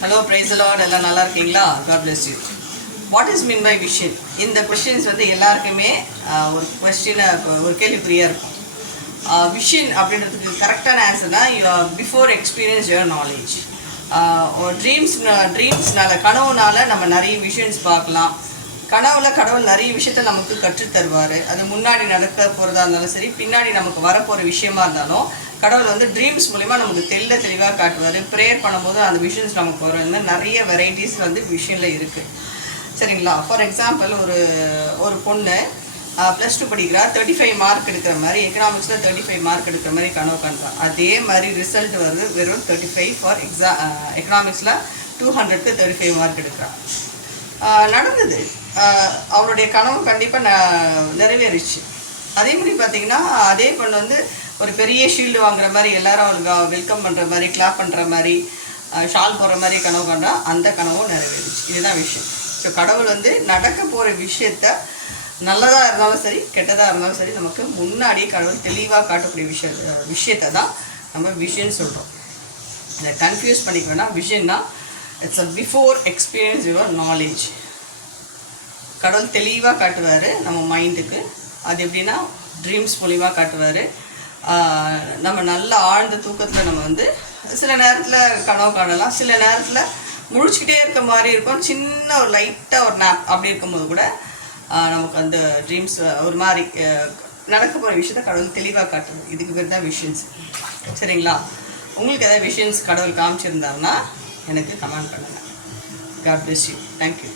Hello, praise the Lord. எல்லாம் நல்லா இருக்கீங்களா? God bless you. What is mean by vision? இந்த questions வந்து எல்லாருக்குமே ஒரு கொஸ்டினை ஒரு கேள்விக்குறியாக இருக்கும். விஷன் அப்படின்றதுக்கு கரெக்டான ஆன்சர்னா பிஃபோர் எக்ஸ்பீரியன்ஸ் யுவர் நாலேஜ். ட்ரீம்ஸ்னால கனவுனால நம்ம நிறைய விஷன்ஸ் பார்க்கலாம். கனவுல கடவுள் நிறைய விஷயத்த நமக்கு கற்றுத்தருவார். அது முன்னாடி நடக்க போகிறதா இருந்தாலும் சரி, பின்னாடி நமக்கு வரப்போகிற விஷயமா இருந்தாலும் கடவுள் வந்து ட்ரீம்ஸ் மூலிமா நமக்கு தெளிவாக காட்டுவார். ப்ரேயர் பண்ணும்போது அந்த விஷன்ஸ் நமக்கு வரும். இந்த மாதிரி நிறைய வெரைட்டிஸ் வந்து விஷனில் இருக்குது. சரிங்களா? ஃபார் எக்ஸாம்பிள் ஒரு பொண்ணு +2 படிக்கிறா, 35 மார்க் எடுக்கிற மாதிரி, எக்கனாமிக்ஸில் 35 மார்க் எடுக்கிற மாதிரி கனவு காண்றான். அதே மாதிரி ரிசல்ட் வருது வெறும் 35 ஃபார் எக்கனாமிக்ஸில் 200க்கு 35 மார்க் எடுக்கிறான். நடந்தது. அவளுடைய கனவு கண்டிப்பாக நிறைவேறிச்சு. அதே மாதிரி பார்த்திங்கன்னா அதே பொண்ணு வந்து ஒரு பெரிய ஷீல்டு வாங்குற மாதிரி, எல்லாரும் அவளுக்கு வெல்கம் பண்ணுற மாதிரி, கிளாப் பண்ணுற மாதிரி, ஷால் போடுற மாதிரி கனவு கண்டா அந்த கனவும் நிறைவேறிச்சு. இதுதான் விஷயம். ஸோ கடவுள் வந்து நடக்க போகிற விஷயத்த நல்லதாக இருந்தாலும் சரி, கெட்டதாக இருந்தாலும் சரி, நமக்கு முன்னாடியே கடவுள் தெளிவாக காட்டக்கூடிய விஷயத்தை தான் நம்ம விஷன் சொல்கிறோம். இதை கன்ஃபியூஸ் பண்ணிக்க வேணாம். விஷன்னா it's a before experience your knowledge. கடவுள் தெளிவாக காட்டுவார் நம்ம மைண்டுக்கு. அது எப்படின்னா ட்ரீம்ஸ் மூலிமா காட்டுவார். நம்ம நல்ல ஆழ்ந்த தூக்கத்தில் நம்ம வந்து சில நேரத்தில் கனவு காணலாம், சில நேரத்தில் முழிச்சுக்கிட்டே இருக்க மாதிரி இருக்கும். சின்ன ஒரு லைட்டாக ஒரு நேப் அப்படி இருக்கும்போது கூட நமக்கு அந்த ட்ரீம்ஸ் ஒரு மாதிரி நடக்க போகிற விஷயத்த கடவுள் தெளிவாக காட்டுறது. இதுக்கு பேர் தான் விஷன்ஸ். சரிங்களா? உங்களுக்கு எதாவது விஷன்ஸ் கடவுள் காமிச்சிருந்தாருன்னா எனக்கு கமெண்ட் பண்ணுங்கள். God bless you. Thank you.